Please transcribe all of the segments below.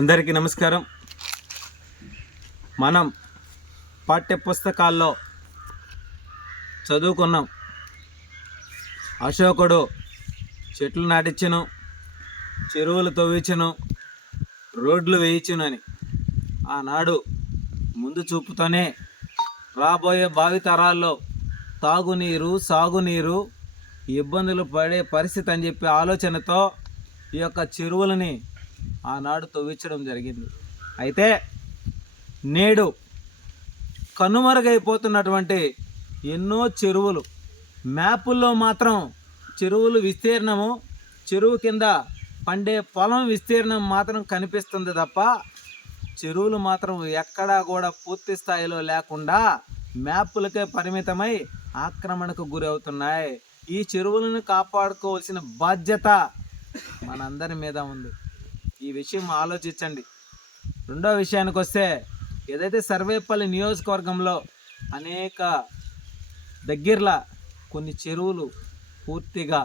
అందరికీ నమస్కారం. మనం పాఠ్యపుస్తకాల్లో చదువుకున్నాం. అశోకుడు చెట్లు నాటించను చెరువులు తవ్వించను రోడ్లు వేయించను అని. ఆనాడు ముందు చూపుతోనే రాబోయే భావితరాల్లో తాగునీరు సాగునీరు ఇబ్బందులు పడే పరిస్థితి అని చెప్పి ఆలోచనతో ఈ యొక్క చెరువులని ఆనాడు తవ్వించడం జరిగింది. అయితే నేడు కనుమరుగైపోతున్నటువంటి ఎన్నో చెరువులు మ్యాపుల్లో మాత్రం చెరువులు విస్తీర్ణము చెరువు కింద పండే పొలం విస్తీర్ణం మాత్రం కనిపిస్తుంది తప్ప చెరువులు మాత్రం ఎక్కడా కూడా పూర్తి స్థాయిలో లేకుండా మ్యాప్లకే పరిమితమై ఆక్రమణకు గురవుతున్నాయి. ఈ చెరువులను కాపాడుకోవాల్సిన బాధ్యత మనందరి మీద ఉంది. ఈ విషయం ఆలోచించండి. రెండో విషయానికి వస్తే ఏదైతే సర్వేపల్లి నియోజకవర్గంలో అనేక దగ్గరలా కొన్ని చెరువులు పూర్తిగా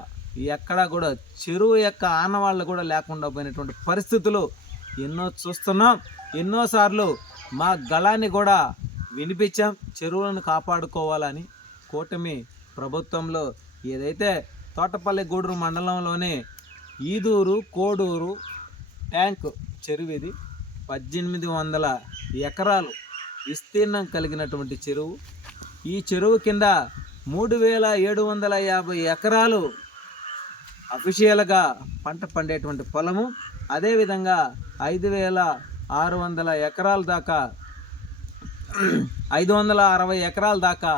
ఎక్కడా కూడా చెరువు యొక్క ఆనవాళ్ళు కూడా లేకుండా పోయినటువంటి పరిస్థితులు ఎన్నో చూస్తున్నాం ఎన్నోసార్లు మా గళాన్ని కూడా వినిపించాం చెరువులను కాపాడుకోవాలని కూటమి ప్రభుత్వంలో ఏదైతే తోటపల్లి గూడూరు మండలంలోనే ఈదూరు కోడూరు ట్యాంక్ చెరువు ఇది పద్దెనిమిది వందల ఎకరాలు విస్తీర్ణం కలిగినటువంటి చెరువు. ఈ చెరువు కింద మూడు వేల ఏడు వందల యాభై ఎకరాలు అఫీషియల్గా పంట పండేటువంటి పొలము. అదేవిధంగా ఐదు వేల ఆరు వందల ఎకరాల దాకా ఐదు వందల అరవై ఎకరాల దాకా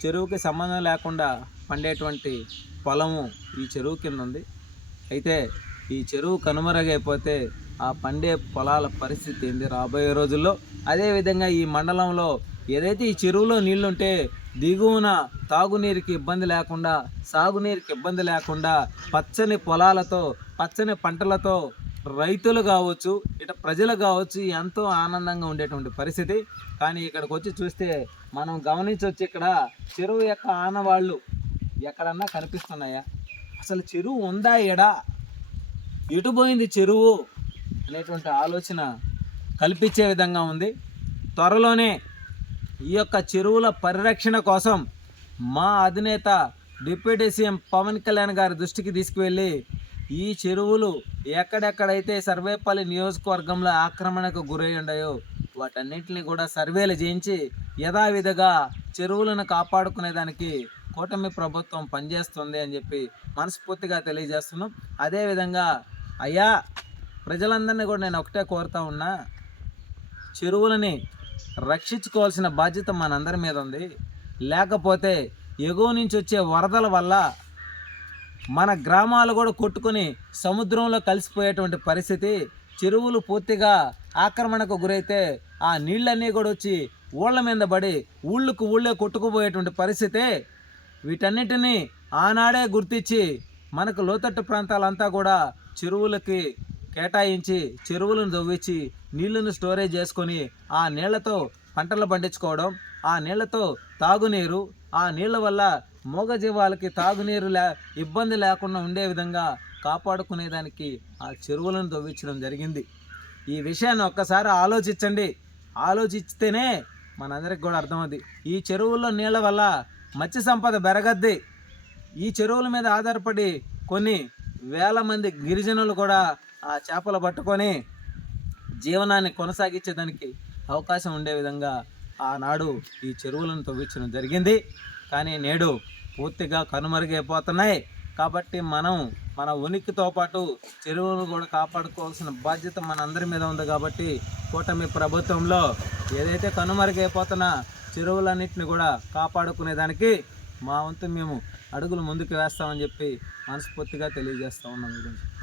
చెరువుకి సంబంధం లేకుండా పండేటువంటి పొలము ఈ చెరువు కింద ఉంది. అయితే ఈ చెరువు కనుమరుగైపోతే ఆ పండే పొలాల పరిస్థితి ఏంది రాబోయే రోజుల్లో? అదేవిధంగా ఈ మండలంలో ఏదైతే ఈ చెరువులో నీళ్ళుంటే దిగువన తాగునీరుకి ఇబ్బంది లేకుండా సాగునీరుకి ఇబ్బంది లేకుండా పచ్చని పొలాలతో పచ్చని పంటలతో రైతులు కావచ్చు ఇట ప్రజలు కావచ్చు ఎంతో ఆనందంగా ఉండేటువంటి పరిస్థితి. కానీ ఇక్కడికి వచ్చి చూస్తే మనం గమనించవచ్చు ఇక్కడ చెరువు యొక్క ఆనవాళ్ళు ఎక్కడన్నా కనిపిస్తున్నాయా? అసలు చెరువు ఉందా ఎడా ఎటుపోయింది చెరువు? అనేటువంటి ఆలోచన కల్పించే విధంగా ఉంది. త్వరలోనే ఈ యొక్క చెరువుల పరిరక్షణ కోసం మా అధినేత డిప్యూటీ సీఎం పవన్ కళ్యాణ్ గారి దృష్టికి తీసుకువెళ్ళి ఈ చెరువులు ఎక్కడెక్కడైతే సర్వేపల్లి నియోజకవర్గంలో ఆక్రమణకు గురై ఉన్నాయో వాటన్నింటినీ కూడా సర్వేలు చేయించి యథావిధిగా చెరువులను కాపాడుకునేదానికి కూటమి ప్రభుత్వం పనిచేస్తుంది అని చెప్పి మనస్ఫూర్తిగా తెలియజేస్తున్నాం. అదేవిధంగా అయ్యా ప్రజలందరినీ కూడా నేను ఒకటే కోరుతా ఉన్నా చెరువులని రక్షించుకోవాల్సిన బాధ్యత మనందరి మీద ఉంది. లేకపోతే ఎగువ నుంచి వచ్చే వరదల వల్ల మన గ్రామాలు కూడా కొట్టుకొని సముద్రంలో కలిసిపోయేటువంటి పరిస్థితి చెరువులు పూర్తిగా ఆక్రమణకు గురైతే ఆ నీళ్ళన్నీ కూడా వచ్చి ఊళ్ళ మీద పడి ఊళ్ళకు ఊళ్ళే కొట్టుకుపోయేటువంటి పరిస్థితి వీటన్నిటినీ ఆనాడే గుర్తించి మనకు లోతట్టు ప్రాంతాలంతా కూడా చెరువులకి కేటాయించి చెరువులను దవ్వించి నీళ్ళను స్టోరేజ్ చేసుకొని ఆ నీళ్ళతో పంటలు పండించుకోవడం ఆ నీళ్ళతో తాగునీరు ఆ నీళ్ళ వల్ల మూగజీవాలకి తాగునీరు లే ఇబ్బంది లేకుండా ఉండే విధంగా కాపాడుకునేదానికి ఆ చెరువులను తవ్వించడం జరిగింది. ఈ విషయాన్ని ఒక్కసారి ఆలోచించండి. ఆలోచిస్తేనే మనందరికి కూడా అర్థమవుద్ది. ఈ చెరువుల్లో నీళ్ళ వల్ల మత్స్య సంపద పెరగద్ది ఈ చెరువుల మీద ఆధారపడి కొన్ని వేల మంది గిరిజనులు కూడా ఆ చేపలు పట్టుకొని జీవనాన్ని కొనసాగించేదానికి అవకాశం ఉండే విధంగా ఆనాడు ఈ చెరువులను తవ్వించడం జరిగింది. కానీ నేడు పూర్తిగా కనుమరుగైపోతున్నాయి. కాబట్టి మనం మన ఉనికితో పాటు చెరువులను కూడా కాపాడుకోవాల్సిన బాధ్యత మన అందరి మీద ఉంది కాబట్టి కూటమి ప్రభుత్వంలో ఏదైతే కనుమరుగైపోతున్న చెరువులన్నింటిని కూడా కాపాడుకునేదానికి మా వంతు మేము అడుగులు ముందుకు వేస్తామని చెప్పి మనస్ఫూర్తిగా తెలియజేస్తా ఉన్నాం గురించి